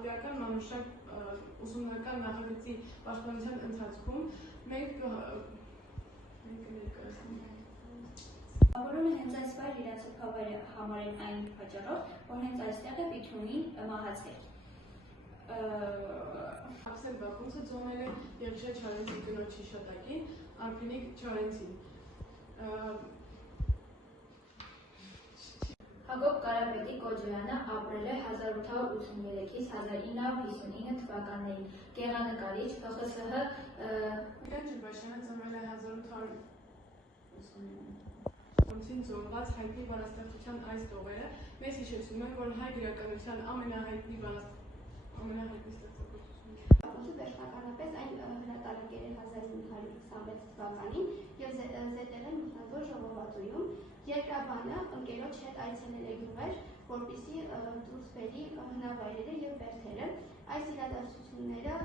ալպիական մանուշակ ուսումնական նախագծի պաշտպանության ընթացքում մենք Որոնը հենց այս վայր իրենց սփավերը համարեն այն պատճառով, որ հենց այստեղ է Պիթյունին մահացել։ Աքսել Բակունցը ծոնել է Եղիշե Չարենցի կնոջ հիշատակին, Արփինիկ Չարենցին։ Հակոբ Կարապետի Կոջոյանը ապրել է 1883-ից 1959 թվականներին, գեղանկարիչ, ՀԽՍՀ Ջրբաշյանը ծնվել է 1800-ին ծնված հայտնի բանաստեղծության այս տողերը մեզ հիշեցնում են, որ հայ գրականության ամենահայտնի ստեղծագործությունն է։ Բակունցը վերջնականապես այն հրատարակել է 1926 թվականին և զետել է Մթնազոր ժողովածուում, երկրաբանը ընկերոջ հետ այցելել է գյուղեր, որպեսզի դուրս բերի հնավայրերը և բերդերը։ Այս իրադարձությունները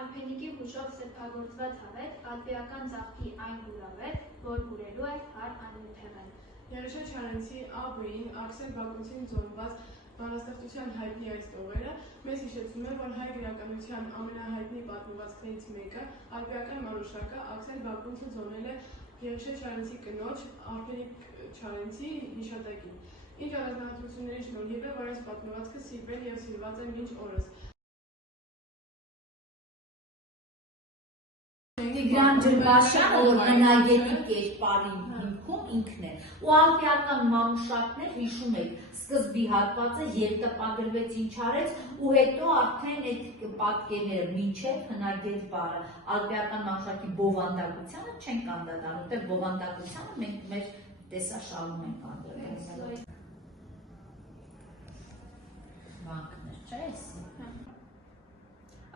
Արփենիկի հուշով սրբագործված հավետ, ալպիական ծաղկի այն հուրավետ, որ հուրելու է հար անունթեղեն։ Եղիշե Չարենցի ԱԲ-ին Աքսել Բակունցին ծնված բանաստեղծության հայտնի այս տողերը մեզ հիշեցնում են, որ հայ գրականության ամենահայտնի պատմվածքներից մեկը, ալպիական մանուշակը Աքսել Բակունցը ծոնել է Եղիշե Չարենցի կնոջ Արփենիկ Չարենցի հիշատակին։ Ինչ առանձնահատկությունների շնորհիվ է, որ այս պատմվածքը սիրվել և սիրված է մինչ օրս։ Տիգրան Ջրբաշյանը, որ հնագետի կերպարի հիմքում ինքն է, ու ալպիական մանուշակներ հիշում եք, սկզբի հատվածը երբ տպագրվեց ինչ արեց, ու հետո արդեն այդ պատկերները մինչև հնագետ բառը, ալպիական մանուշակի բովանդակությանը չենք անդրադառնում, ուտեղ բովանդակությանը մենք մեր տեսաշարում ենք անդրադառնում։ Վանքներ, չէ՞ էսի։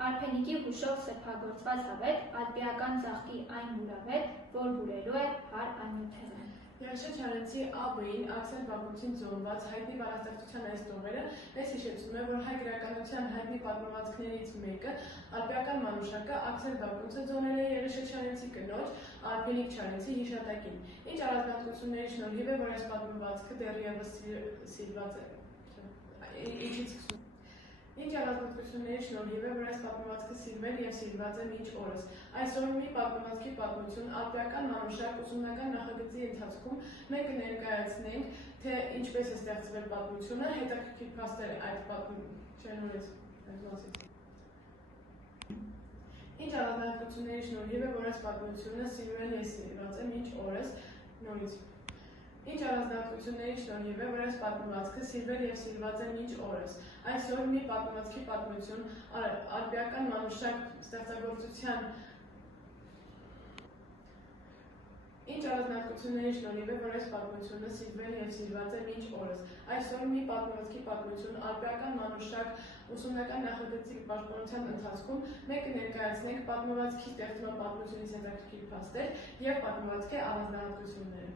Արփենիկի հուշով սրբագործված հավետ, ալպիական ծաղկի այն բուրավետ, որ բուրելու է հար անյութեղը։ Երաշե Չարենցի ԱԲ-ին Աքսել Բակունցին ծնված հայտնի բանաստեղծության այս տողերը մեզ հիշեցնում է, որ հայ գրականության հայտնի պատմվածքներից մեկը ալպիական մանուշակը Աքսել Բակունցը ձոնել է Երաշե Չարենցի կնոջ Արփենիկ Չարենցի հիշատակին, ինչ առանձնահատկությունների շնորհիվ է, որ այս պատմվածքը դեռևս սիրված է։ Ինչ առանձնահատկությունների շնորհիվ է, որ այս պատմվածքը սիրվել և սիրված է մինչ օրս։ Այսօր մի պատմվածքի պատմություն ալպիական մանուշակ ուսումնական նախագծի ընթացքում մենք կներկայացնենք, թե ինչպես է ստեղծվել պատմությունը, հետաքրքիր փաստեր այդ Ինչ առանձնահատկությունների շնորհիվ է, որ այս պատմությունը սիրվել և սիրված է մինչ օրս նորից։ Ինչ առանձնահատկությունների շնորհիվ է, որ այս պատմվածքը սիրվել և սիրված է մինչ օրս։ Այսօր մի պատմվածքի պատմություն ալպիական մանուշակ ստեղծագործության Ինչ առանձնահատկությունների շնորհիվ է, որ այս պատմությունը սիրվել և սիրված է մինչ օրս։ Այսօր մի պատմվածքի պատմություն ալպիական մանուշակ ուսումնական նախագծի պաշտպանության ընթացքում մենք կներկայացնենք պատմվածքի ստեղծման պատմությունից հետաքրքիր փաստեր և պատմվածքի առանձնահատկությունները։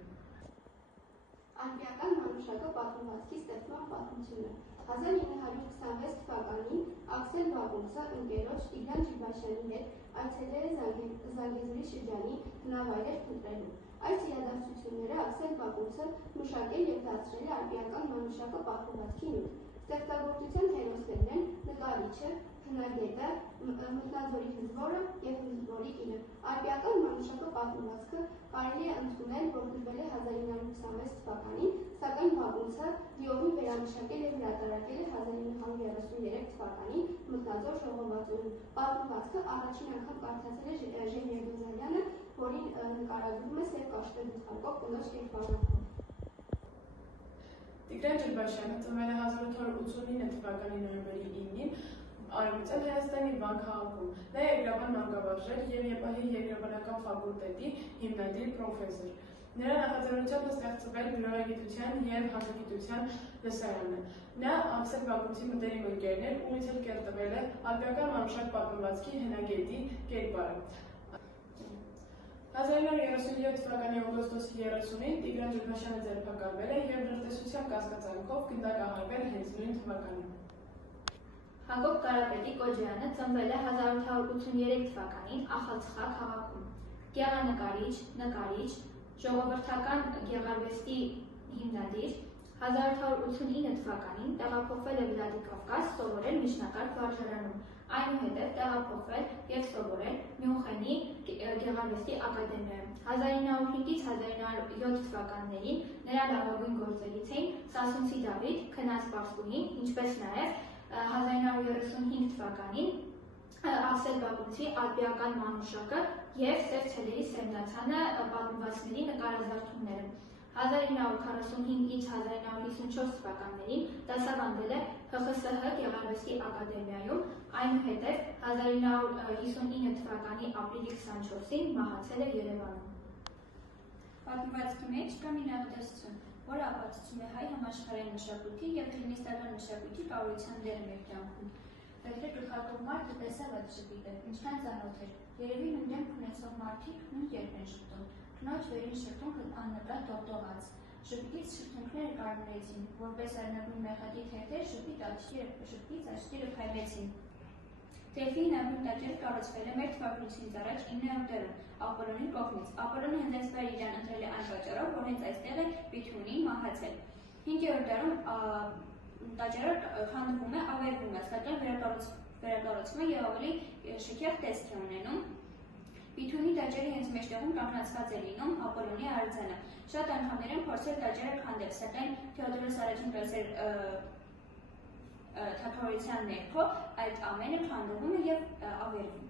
Ալպիական մանուշակը պատմվածքի ստեղծման պատմությունը 1926 թվականին Աքսել Բակունցը ընկերոջ Տիգրան Ջիլբաշյանի հետ այցելել է Զանգեզուրի շրջանի հնավայրեր փնտրելու։ Այս իրադարձությունները Աքսել Բակունցը մշակել և դարձրել է ալպիական մանուշակը պատմվածքի նյութ։ Ստեղծագործության հերոսներն են նկարիչը, հնագետը, Մտնաձորի հզվորը և հզվորի կինը։ Ալպիական մանուշակը պատմվածքը կարելի է ընդունել, որ գրվել է 1926 թվականին, սակայն Բակունցը լիովին վերամշակել և հրատարակել է 1933 թվականին Մտնաձոր ժողովածուում։ Պատմվածքը առաջին անգամ կարդացել է Ժենիա Գոզալյանը, որին նկարագրում է սև կաշվե գլխարկով կնոջ կերպարանքով։ Տիգրան Ջիլբաշյանը ծնվել է 1889 թվականի նոյեմբերի 9-ին Արևմտյան Հայաստանի Վան քաղաքում։ Նա երկրաբան մանկավարժ և ԵՊՀ երկրաբանական ֆակուլտետի հիմնադիր պրոֆեսոր։ Նրա նախաձեռնությամբ է ստեղծվել բյուրեղագիտության և հաշվագիտության լսարանը։ Նա Աքսել Բակունցի մտերիմ ընկերն էր, ումից էլ կերտվել է ալպիական մանուշակ պատմվածքի հնագետի կերպարը։ 1937 թվականի օգոստոսի 30-ին Տիգրան Ջիլբաշյանը ձերբակալվել է և լրտեսության կասկածանքով գնդակահարվել հենց նույն թվականին։ Հակոբ Կարապետի Կոջյանը ծնվել է 1883 թվականին Ախալցխա քաղաքում։ Գեղանկարիչ, նկարիչ, ժողովրդական գեղարվեստի հիմնադիր, 1889 թվականին տեղափոխվել է Վլադիկավկազ սովորել միջնակարգ վարժարանում, այնուհետև տեղափոխվել և սովորել Մյունխենի գեղարվեստի ակադեմիայում։ 1905-ից 1907 թվականներին նրա լավագույն գործերից էին Սասունցի Դավիթ, Քնած Պարսկուհին, ինչպես նաև 1935 թվականին Աքսել Բակունցի ալպիական մանուշակը և Սև ցելերի սերմնացանը պատմվածքների նկարազարդումները։ 1945-ից 1954 թվականներին դասավանդել է ՀԽՍՀ Գեղարվեստի ակադեմիայում, այնուհետև 1959 թվականի ապրիլի 24-ին մահացել է Երևանում։ Պատմվածքի մեջ կա մի նախտեսություն, որը ապացուցում է հայ համաշխարհային մշակույթի և հելլինիստական մշակույթի կարողության դերը մեր կյանքում։ Պետք է գլխարկով մարդը տեսավ այդ շպիտը, ինչքան ծանոթ էր։ Երևի նույն դեմք ունեցող մարդիկ նույն կերպ են շպտում։ Կնոջ վերին շրթունքը աննկատ դողդողաց։ Շպիտից շրթունքները կարմրեցին, որպես արնագույն մեղադի թերթեր շպիտից աչքերը փայլեցին։ Դելֆիի նավին տաճարը կառուցվել է մեր թվականությունից առաջ 900-րդ Ապոլոնի կողմից։ Ապոլոնը հենց այսպես իրան ընտրել է այն պատճառով, որ հենց այստեղ է Պիթյունին մահացել։ 5-րդ դարում տաճարը քանդվում է, ավերվում է, սակայն վերակառուցվում է և ավելի շքեղ տեսք է ունենում։ Պիթյունի տաճարի հենց մեջտեղում կանգնացված է լինում Ապոլոնի արձանը։ Շատ անգամներ են փորձել տաճարը քանդել, սակայն Թեոդորոս առաջին կայսեր թագավորության ներքո այդ ամենը քանդվում է և ավերվում։